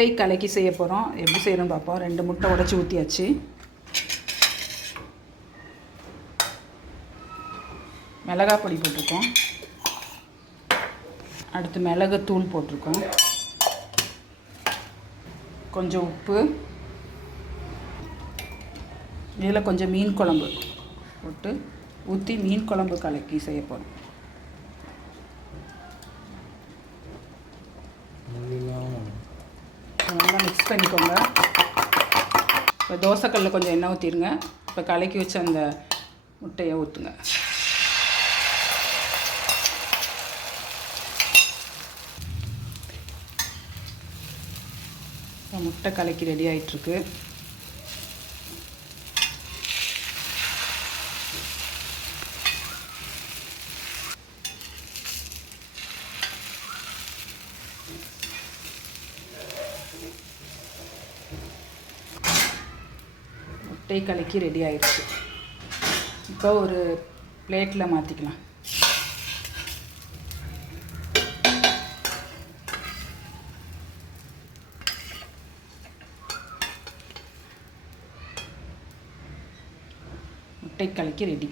முட்டை கலக்கி செய்ய போகிறோம். எப்படி செய்யணும்னு பார்ப்போம். 2 முட்டை உடச்சி ஊற்றியாச்சு. மிளகாய் பொடி போட்டிருக்கோம். அடுத்து மிளகுத்தூள் போட்டிருக்கோம். கொஞ்சம் உப்பு, இதில் கொஞ்சம் மீன் குழம்பு போட்டு ஊற்றி மீன் குழம்பு கலக்கி செய்ய போகிறோம். நல்லா மிக்ஸ் பண்ணிக்கோங்க. இப்போ தோசைக்கல்லில் கொஞ்சம் எண்ணெய் ஊற்றிடுங்க. இப்போ கலக்கி வச்ச அந்த முட்டையை ஊற்றுங்க. முட்டை கலக்கி ரெடி ஆகிட்டுருக்கு. முட்டை கலக்கி ரெடி ஆயிடுச்சு. இப்போ ஒரு பிளேட்டில் மாற்றிக்கலாம். முட்டை கலக்கி ரெடி.